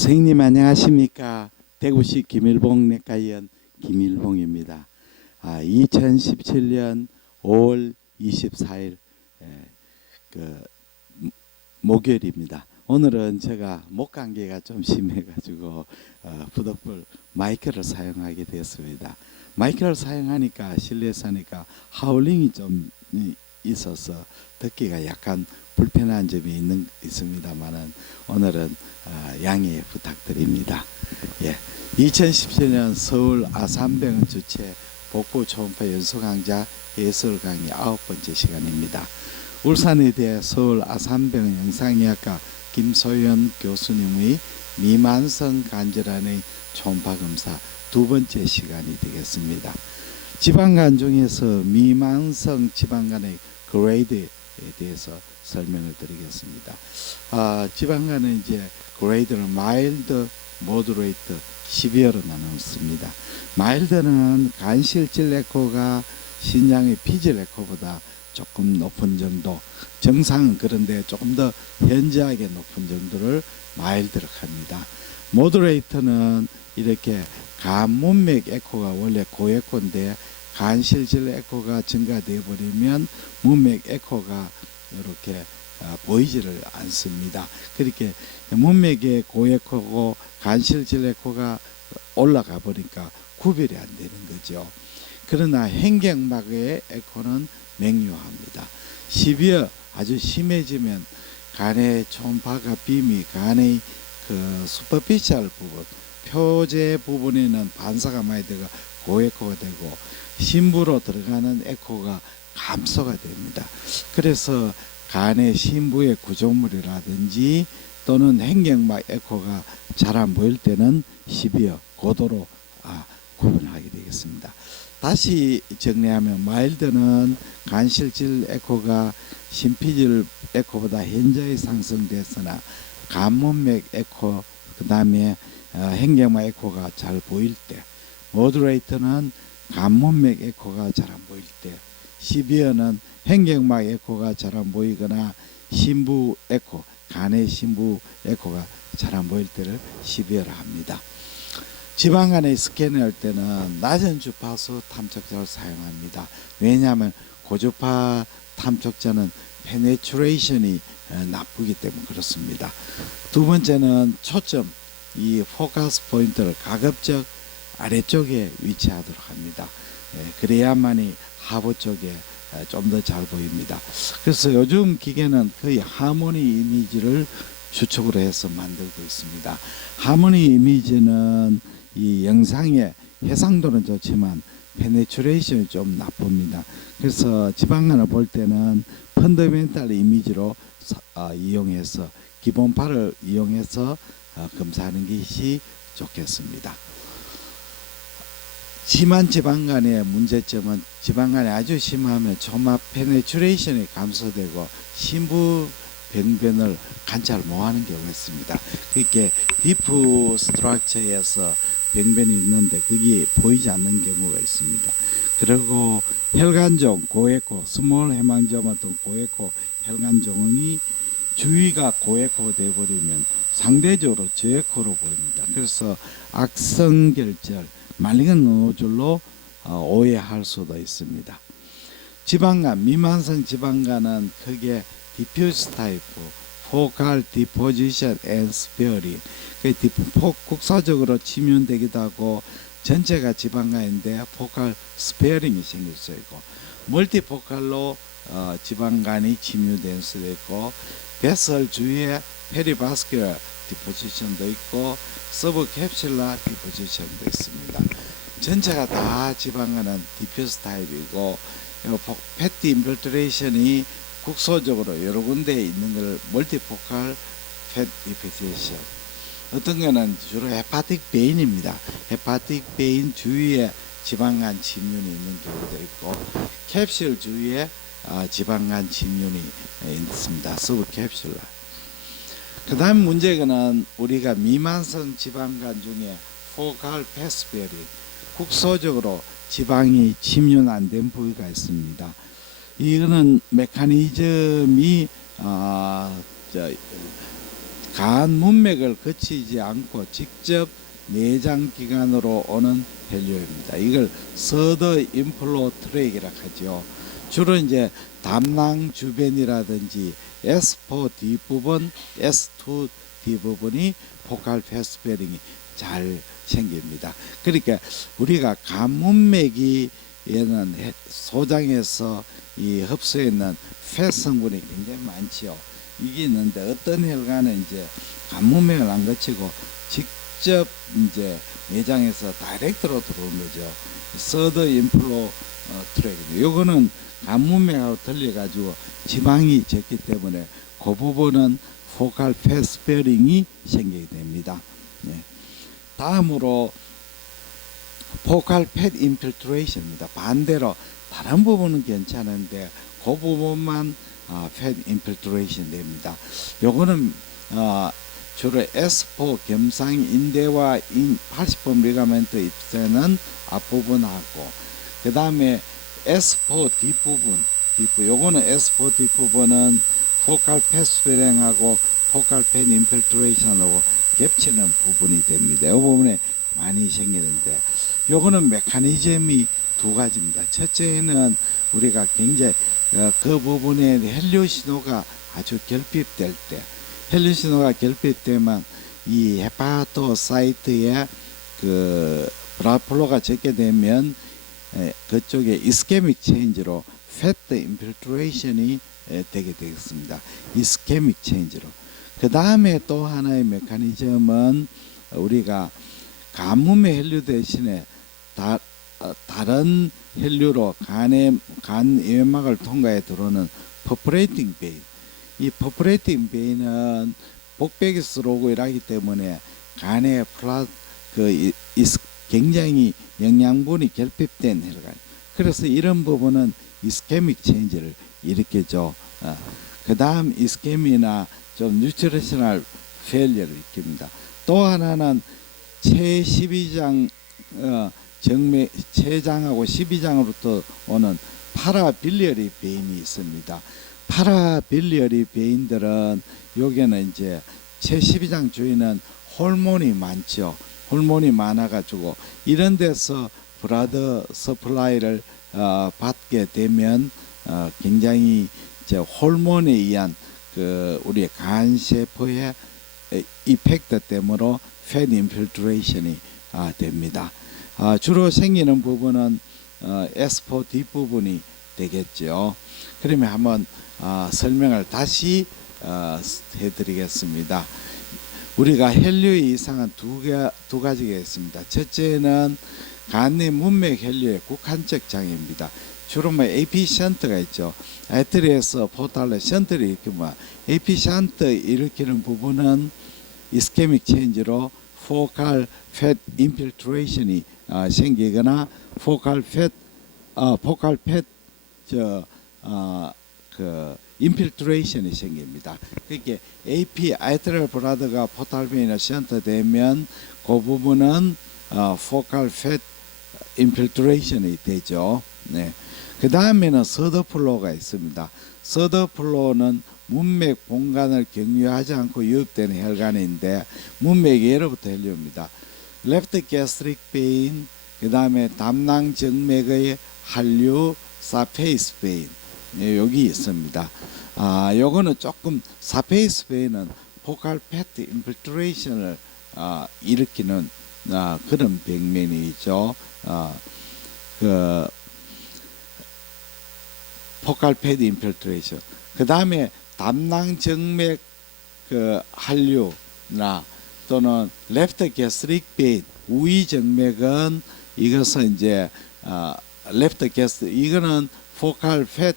선생님 안녕하십니까? 대구시 김일봉 내과의원 김일봉입니다. 2017년 5월 24일 그 목요일입니다. 오늘은 제가 목 감기가 좀 심해가지고 부득불 마이크를 사용하게 되었습니다. 마이크를 사용하니까 실내에서 하니까 하울링이 좀 있어서 듣기가 약간 불편한 점이 있습니다만은 오늘은 양해 부탁드립니다. 2017년 서울 아산병원 주최 복부 초음파 연소 강좌 예술 강의 9번째 시간입니다. 울산의대 서울 아산병원 영상의학과 김소연 교수님의 미만성 간질환의 초음파 검사 두 번째 시간이 되겠습니다. 지방간 중에서 미만성 지방간의 그레이드에 대해서 설명을 드리겠습니다. 지방간은 이제 그레이드를 마일드, 모더레이트, 시비어로 나눴습니다. 마일드는 간실질 에코가 신장의 피질 에코보다 조금 높은 정도, 정상은 그런데 조금 더 현저하게 높은 정도를 마일드로 합니다. 모더레이트는 이렇게 간 문맥 에코가 원래 고에코인데 간실질 에코가 증가되어 버리면 문맥 에코가 이렇게 보이지를 않습니다. 그렇게 문맥의 고에코고 간실질 에코가 올라가 보니까 구별이 안 되는 거죠. 그러나 행경막의 에코는 명료합니다. 시비어 아주 심해지면 간의 초음파가 빔이 간의 그 슈퍼피셜 부분, 표제 부분에는 반사가 많이 되고 고에코가 되고 심부로 들어가는 에코가 감소가 됩니다. 그래서 간의 심부의 구조물이라든지 또는 행경막 에코가 잘 안 보일 때는 시비어 고도로 구분하게 되겠습니다. 다시 정리하면 마일드는 간실질 에코가 심피질 에코보다 현저히 상승됐으나 간문맥 에코 그 다음에 행경막 에코가 잘 보일 때, 모더레이트는 간문맥 에코가 잘 안 보일 때, 시비어는 행경막 에코가 잘 안 보이거나 심부 에코, 간의 심부 에코가 잘 안 보일 때를 시비어라 합니다. 지방간의 스캔을 할 때는 낮은 주파수 탐촉자를 사용합니다. 왜냐하면 고주파 탐촉자는 페네트레이션이 나쁘기 때문에 그렇습니다. 두 번째는 초점, 이 포커스 포인트를 가급적 아래쪽에 위치하도록 합니다. 그래야만이 하부 쪽에 좀 더 잘 보입니다. 그래서 요즘 기계는 거의 하모니 이미지를 주축으로 해서 만들고 있습니다. 하모니 이미지는 이 영상의 해상도는 좋지만 페네트레이션이 좀 나쁩니다. 그래서 지방간을 볼 때는 펀더멘탈 이미지로 이용해서 기본파를 이용해서 검사하는 것이 좋겠습니다. 심한 지방간의 문제점은 지방간이 아주 심하면 초막 페네트레이션이 감소되고 심부 병변을 관찰 못하는 경우가 있습니다. 그렇게 디프 스트럭처에서 병변이 있는데 그게 보이지 않는 경우가 있습니다. 그리고 혈관종, 고에코, 스몰 해망종 같은 고에코, 혈관종이 주위가 고에코가 되어버리면 상대적으로 저에코로 보입니다. 그래서 악성결절, 말리는 노즐로 오해할 수도 있습니다. 지방간, 미만성 지방간은 크게 디퓨스 타입, 포칼 디포지션 앤 스페어링, 국사적으로 침윤되기도 하고 전체가 지방간인데 포칼 스페어링이 생길 수 있고, 멀티포칼로 지방간이 침유될 수도 있고, 베설 주위에 페리바스큘러 디포지션도 있고 서브캡슐라 디포지션도 있습니다. 전체가 다 지방간은 디퓨스 타입이고 패티 인필트레이션이 국소적으로 여러 군데에 있는 걸 멀티포칼 팻 디포지션. 어떤 거는 주로 헤파틱 베인입니다. 헤파틱 베인 주위에 지방간 침륜이 있는 경우도 있고 캡슐 주위에 지방간 침륜이 있습니다. 서브캡슐라. 그 다음 문제는 우리가 미만성 지방간 중에 포칼 패스베리, 국소적으로 지방이 침륜 안 된 부위가 있습니다. 이거는 메커니즘이 간 문맥을 거치지 않고 직접 내장 기관으로 오는 혈류입니다. 이걸 서더 인플로 트랙이라고 하죠. 주로 이제 담낭 주변이라든지 S4 뒷부분, S2 뒷부분이 포칼 패스베링이 잘 생깁니다. 그러니까 우리가 간 문맥이 얘는 소장에서 이 흡수해 있는 팻 성분이 굉장히 많지요. 이게 있는데 어떤 혈관은 이제 간 문맥을 안 거치고 직접 이제 내장에서 다이렉트로 들어오는 거죠. 서드 인플로 트랙인데 요거는 간 문맥하고 틀려가지고 지방이 적기 때문에 그 부분은 포칼 패스베링이 생기게 됩니다. 네. 다음으로 포칼 팻 인필트레이션입니다. 반대로 다른 부분은 괜찮은데 그 부분만 팻 인필트레이션 됩니다. 요거는 주로 S4 gem상인대와 80번 리가멘트 입새는 앞부분하고 그 다음에 S4 뒷부분 요거는 S4 뒷부분은 포칼 패스베링하고 포칼 팻 인필트레이션하고 겹치는 부분이 됩니다. 이 부분에 많이 생기는데 요거는 메커니즘이 두 가지입니다. 첫째는 우리가 굉장히 그 부분에 헬륨 신호가 아주 결핍될 때 헬륨 신호가 결핍되면 이 헤파토사이트에 그 블라플로가 적게 되면 그쪽에 이스케믹 체인지로 패트 인필트레이션이 되게 되겠습니다. 이스케믹 체인지로. 그 다음에 또 하나의 메커니즘은 우리가 간문맥 혈류 대신에 다른 혈류로 간 내막을 통과해 들어오는 퍼포레이팅 베인. 이 퍼포레이팅 베인은 복백에서 오고 일하기 때문에 간에 굉장히 영양분이 결핍된 혈관. 그래서 이런 부분은 이스케믹 체인지를 일으키죠. 그 다음 이스케미나 좀 뉴트리셔널 페일리어를 일으킵니다. 또 하나는 체 12장 췌장하고 12장으로부터 오는 파라빌리어리 베인이 있습니다. 파라빌리어리 베인들은 여기는 이제 체 12장 주위는 호르몬이 많죠. 호르몬이 많아가지고 이런 데서 브라드 서플라이를 받게 되면 굉장히 이제 호르몬에 의한 그 우리 간 세포의 이펙트 때문에 팻 인필트레이션이 됩니다. 주로 생기는 부분은 S4 뒷부분이 되겠죠. 그러면 한번 설명을 다시 해드리겠습니다. 우리가 혈류의 이상은 두 가지가 있습니다. 첫째는 간내 문맥 혈류의 국한적 장애입니다. 주로 AP 션트가 있죠. 아트리에서 포탈레 션트를 일으키면 AP 션트 일으키는 부분은 이스케믹 체인지로 포칼 팻 인필트레이션이 생기거나 포칼 팻 인필트레이션이 생깁니다. 그러니까 AP 아이트럴 브라드가 포탈베인에 션트 되면 그 부분은 포칼 팻 인필트레이션이 되죠. 네. 그 다음에는 서더플로가 있습니다. 서더플로는 문맥 공간을 경유하지 않고 유입되는 혈관인데 문맥이 예로부터 혈류입니다. 레프트 게스트릭 베인, 그 다음에 담낭 정맥의 한류 사페이스 베인 여기 있습니다. 요거는 조금 사페이스 베인은 포칼 패트 인필트레이션을 일으키는 그런 병면이죠. 그 포칼 패드 인필트레이션. 그 다음에 담낭 정맥 그 한류나 또는 레프트 게스트릭 베인 우위 정맥은 이것은 이제 레프트 게스트 이거는 포칼 팻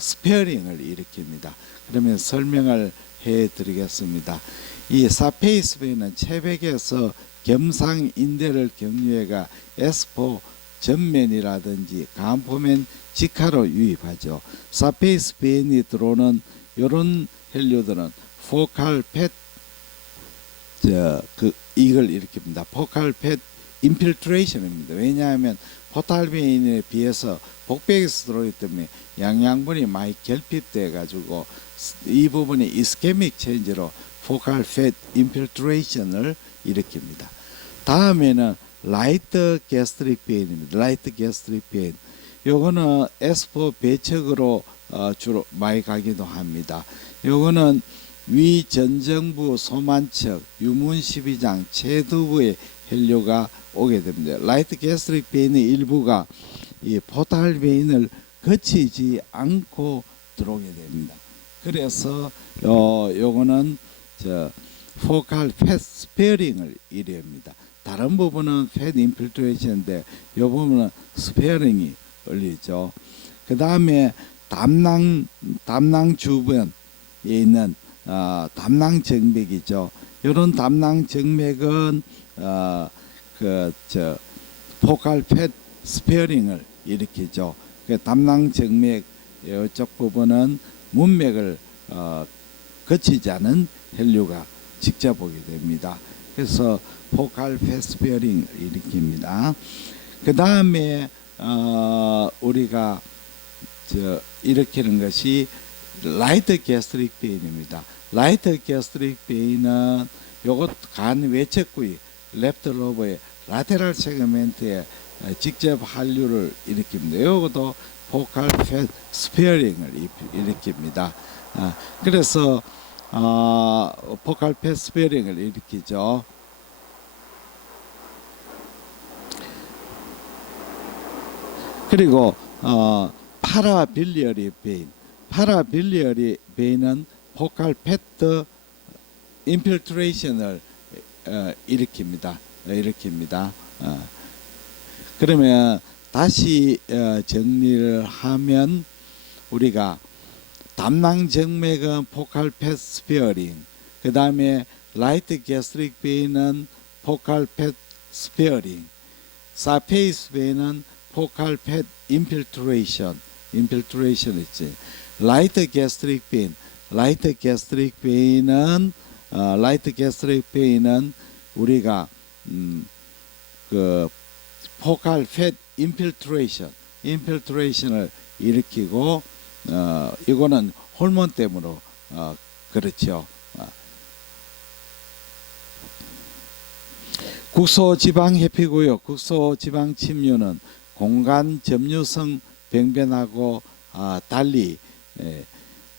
스페어링을 일으킵니다. 그러면 설명을 해드리겠습니다. 이 사페이스 베인은 체백에서 gem상 인대를 경유해가 S4 전면이라든지 간포면 직하로 유입하죠. 사페이스 베인이 들어오는 이런 혈류들은 포칼 팻 이걸 일으킵니다. 포칼 팻 인필트레이션입니다. 왜냐하면 포탈베인에 비해서 복백에서 들어오기 때문에 양양분이 많이 결핍돼 가지고 이 부분이 이스케믹 체인지로 포칼 팻 인필트레이션을 일으킵니다. 다음에는 라이트 게스트릭 베인입니다. 라이트 게스트릭 베인. 요거는 S4 배척으로 주로 많이 가기도 합니다. 요거는 위 전정부 소만척 유문 12장 체두부의 혈류가 오게 됩니다. 라이트 게스트릭 베인의 일부가 이 포탈 베인을 거치지 않고 들어오게 됩니다. 그래서 요거는 포칼 팻 스페어링을 일으킵니다. 다른 부분은 팻 인필트레이션인데 이 부분은 스페어링이 걸리죠. 그 다음에 담낭 주변에 있는 담낭 정맥이죠. 이런 담낭 정맥은 포칼 팻 스페어링을 일으키죠. 그 담낭 정맥 이쪽 부분은 문맥을 거치지 않은 혈류가 직접 오게 됩니다. 그래서 포칼 팻 스페어링을 일으킵니다. 그 다음에 우리가 일으키는 것이 라이트 게스트릭 베인입니다. 라이트 게스트릭 베인은 요것 간 외척부위 랩트 로브의 라테랄 세그멘트에 직접 한류를 일으킵니다. 요것도 포칼 팻 스페어링을 일으킵니다. 그래서 포칼 팻 스페어링을 일으키죠. 그리고 파라빌리어리 베인. 파라빌리어리 베인은 포칼 팻 인필트레이션을 일으킵니다. 그러면 다시 정리를 하면 우리가 담낭 정맥은 포칼 팻 스페어링, 그 다음에 라이트 게스트릭 베인은 포칼 팻 스페어링, 사페이스 베인은 포칼 팻 인필트레이션 있지. 라이트 게스트릭 베인은 우리가 그 포칼 팻 인필트레이션을 일으키고 이거는 호르몬 때문에 그렇죠. 국소지방 해피구역, 국소지방 침류는 공간 점유성 병변하고 달리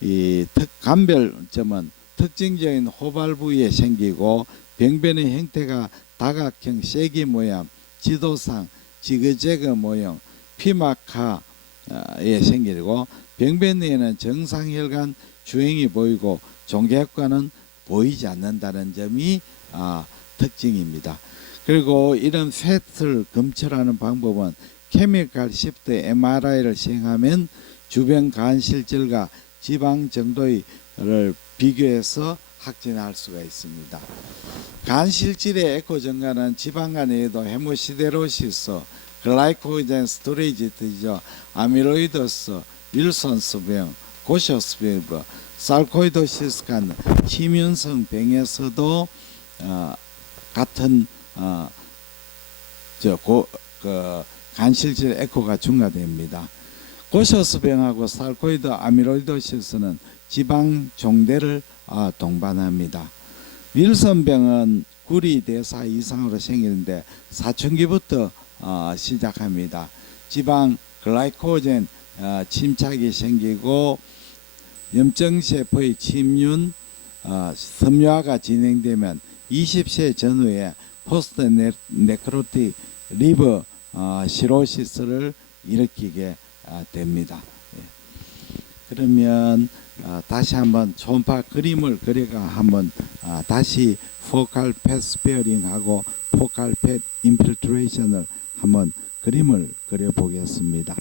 이 간별점은 특징적인 호발 부위에 생기고 병변의 형태가 다각형 쐐기 모양, 지도상 지그재그 모형, 피막하에 생기고 병변 내에는 정상혈관 주행이 보이고 종괴혈관은 보이지 않는다는 점이 특징입니다. 그리고 이런 팻을 검출하는 방법은 케미컬 시프트 MRI를 시행하면 주변 간 실질과 지방 정도를 비교해서 확진할 수가 있습니다. 간 실질의 에코 증가는 지방간 외에도 헤모시데로시스, 글라이코젠 스토리지 등이죠. 아밀로이도스, 윌손스병, 고쇼스병, 살코이도시스 같은 치면성 병에서도 같은 간실질 에코가 중과됩니다. 고쇼스병하고 살코이드 아밀로이도시스는 지방 종대를 동반합니다. 윌슨병은 구리 대사 이상으로 생기는데 사춘기부터 시작합니다. 지방 글라이코젠 침착이 생기고 염증세포의 침륜 섬유화가 진행되면 20세 전후에 포스트 네크로틱 리버 시로시스를 일으키게 됩니다. 그러면 다시 한번 초음파 그림을 그려가 한번 다시 포칼 팻 스페어링하고 포칼 팻 인필트레이션을 한번 그림을 그려 보겠습니다.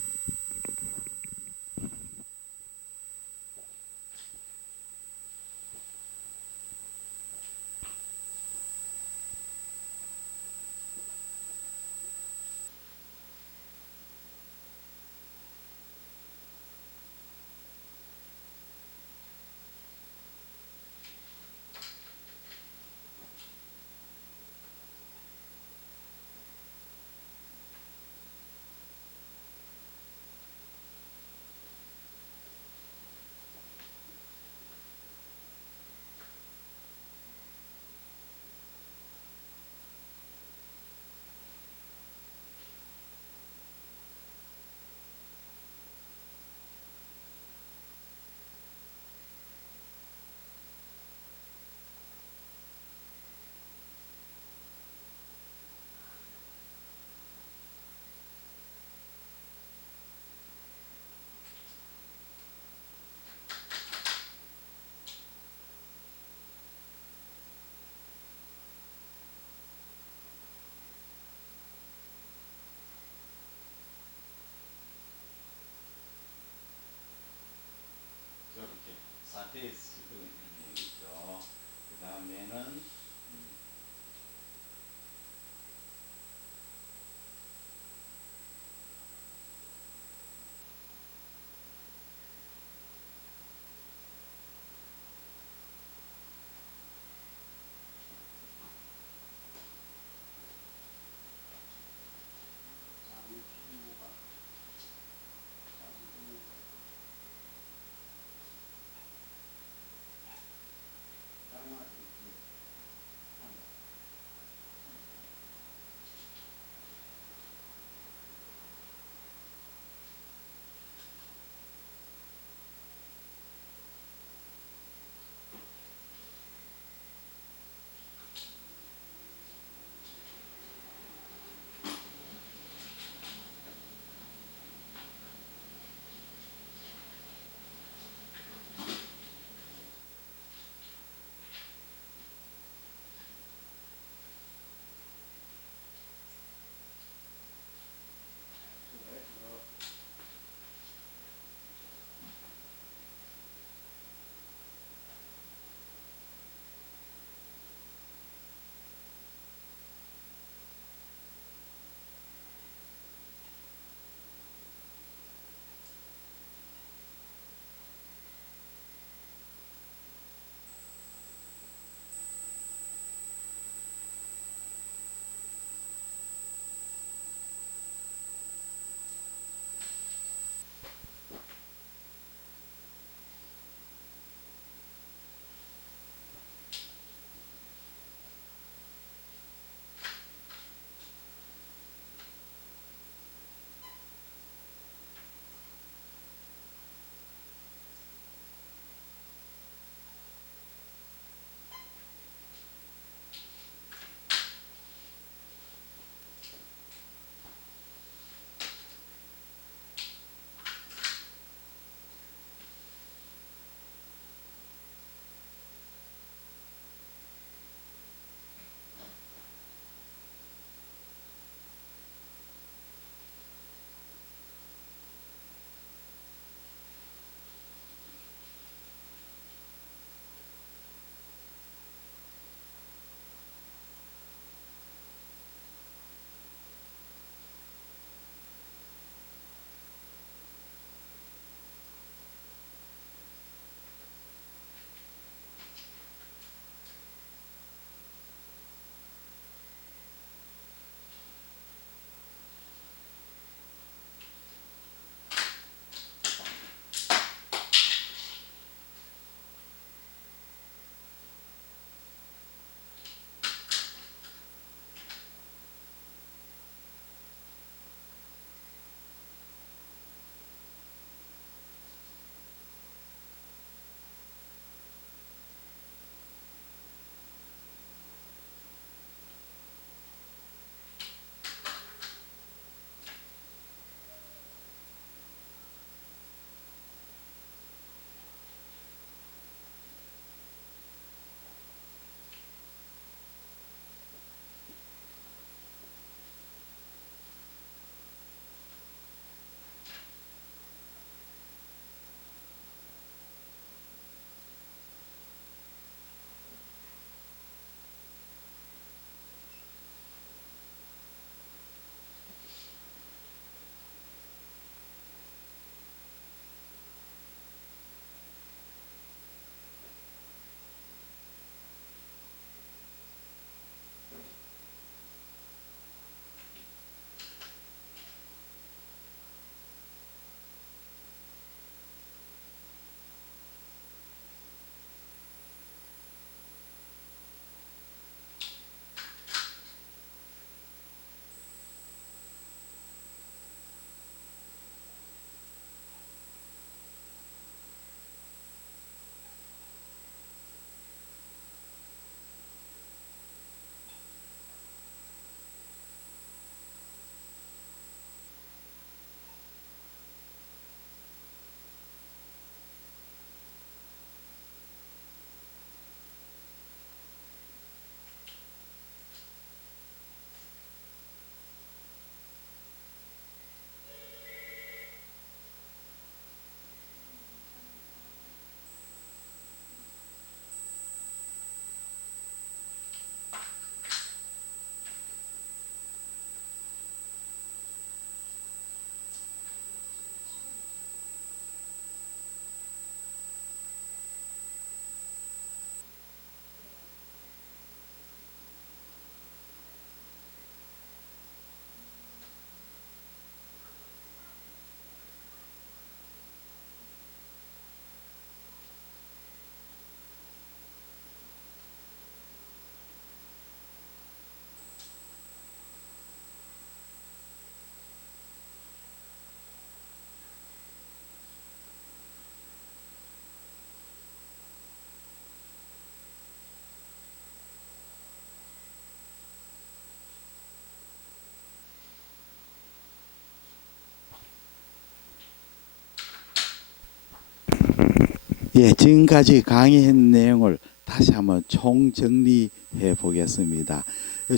예, 지금까지 강의한 내용을 다시 한번 총정리해 보겠습니다.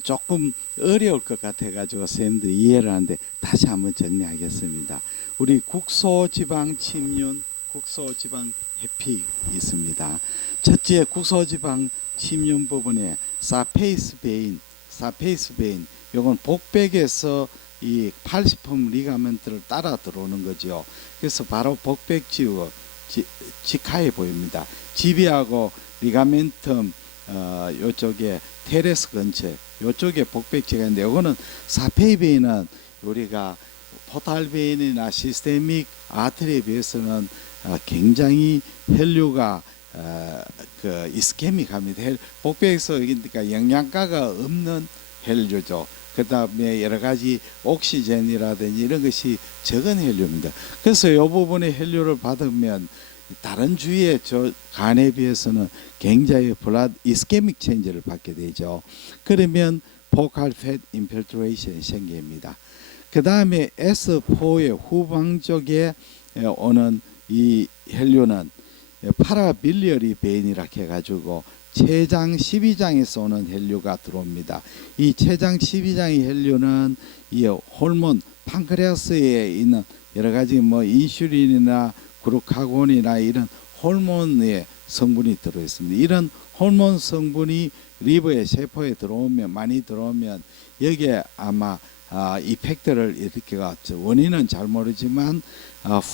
조금 어려울 것 같아가지고 선생님들이 이해를 하는데 다시 한번 정리하겠습니다. 우리 국소지방 침륜, 국소지방 해피 있습니다. 첫째, 국소지방 침륜 부분에 사페이스 베인, 요건 복백에서 이 팔시품 리가멘트를 따라 들어오는 거죠. 그래서 바로 복백지구 직하에 보입니다. 지비하고 리가멘텀 요쪽에 테레스 근처 요쪽에 복백지가 있는데 요거는 사페이베인은 우리가 포탈베인이나 시스테믹 아트리에 비해서는 굉장히 혈류가 그 이스케믹합니다. 복백에서 그러니까 영양가가 없는 혈류죠. 그 다음에 여러 가지 옥시젠이라든지 이런 것이 적은 혈류입니다. 그래서 이 부분의 혈류를 받으면 다른 주위의 저 간에 비해서는 굉장히 블라드 이스케믹 체인지를 받게 되죠. 그러면 포칼 팻 인필트레이션이 생깁니다. 그 다음에 S4의 후방 쪽에 오는 이 혈류는 파라빌리어리 베인이라 해가지고 췌장 12장에서 오는 혈류가 들어옵니다. 이 췌장 12장의 혈류는 이 호르몬 판크레아스에 있는 여러 가지 뭐 인슐린이나 그루카곤이나 이런 호르몬의 성분이 들어 있습니다. 이런 호르몬 성분이 리버의 세포에 들어오면 많이 들어오면 여기에 아마 이펙트를 일으키가 원인은 잘 모르지만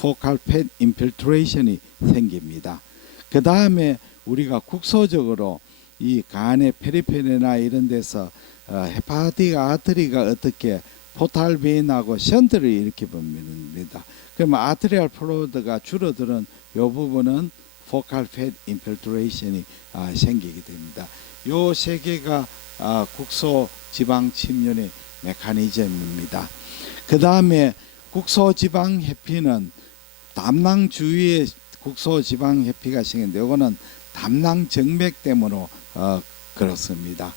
포칼 팻 인필트레이션이 생깁니다. 그 다음에 우리가 국소적으로 이 간의 페리페리나 이런 데서 헤파틱 아트리가 어떻게 포탈베인하고 션트를 일으켜 봅니다. 그러면 아트리얼 플루이드가 줄어드는 이 부분은 포칼 팻 인필트레이션이 생기게 됩니다. 요 세 개가 국소 지방 침륜의 메커니즘입니다. 그 다음에 국소 지방 해피는 담낭 주위에 국소 지방 해피가 생기는데 이거는 담낭 정맥 때문에 그렇습니다.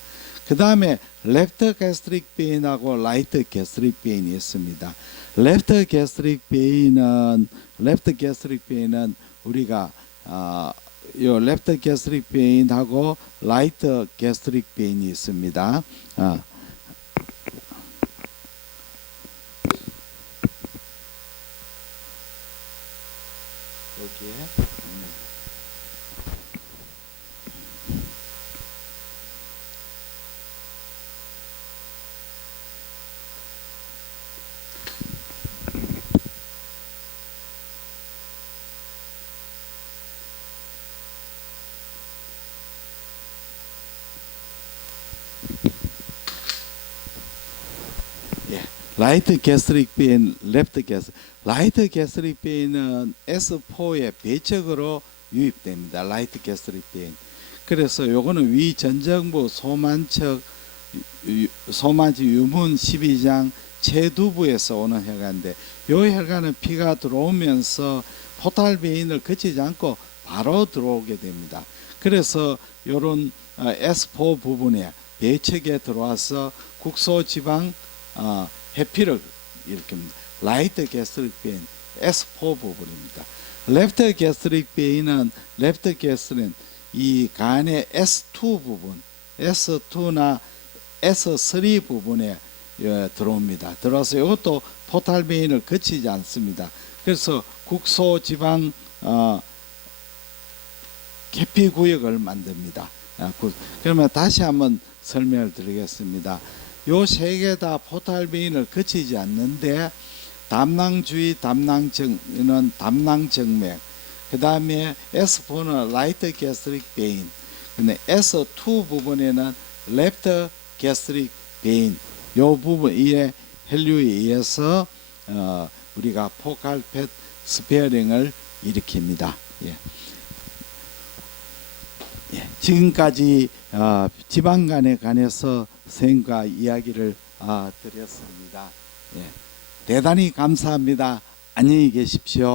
그 다음에 레프트 게스트릭 베인하고 라이트 게스트릭 베인이 있습니다. 레프트 게스트릭 베인은 우리가 요 레프트 게스트릭 베인하고 라이트 게스트릭 베인이 있습니다. 여기에 라이트 게스트릭 베인, 레프트 게스트릭. 라이트 게스트릭 베인은 S4의 배척으로 유입됩니다. 라이트 게스트릭 베인. 그래서 요거는 위 전정부 소만척 유문 12장 체두부에서 오는 혈관인데 요 혈관은 피가 들어오면서 포탈 베인을 거치지 않고 바로 들어오게 됩니다. 그래서 요런 S4 부분에 배척에 들어와서 국소 지방 해피를 일으킵니다. 라이트 게스트릭 베인 S4 부분입니다. 레프트 게스트릭 베인은 이 간의 S2 부분, S2나 S3 부분에 들어옵니다. 들어와서 이것도 포탈 베인을 거치지 않습니다. 그래서 국소 지방 해피 구역을 만듭니다. 그러면 다시 한번 설명을 드리겠습니다. 요 세 개 다 포탈 베인을 거치지 않는데 담낭 주위 담낭정은 담낭 정맥, 그 다음에 S4는 라이트 게스트릭 베인, 근데 S2 부분에는 레프트 게스트릭 베인, 요 부분 이 혈류에 의해서 우리가 포칼 팻 스페어링을 일으킵니다. 지금까지 지방간에 관해서 선생님과 이야기를 드렸습니다. 대단히 감사합니다. 안녕히 계십시오.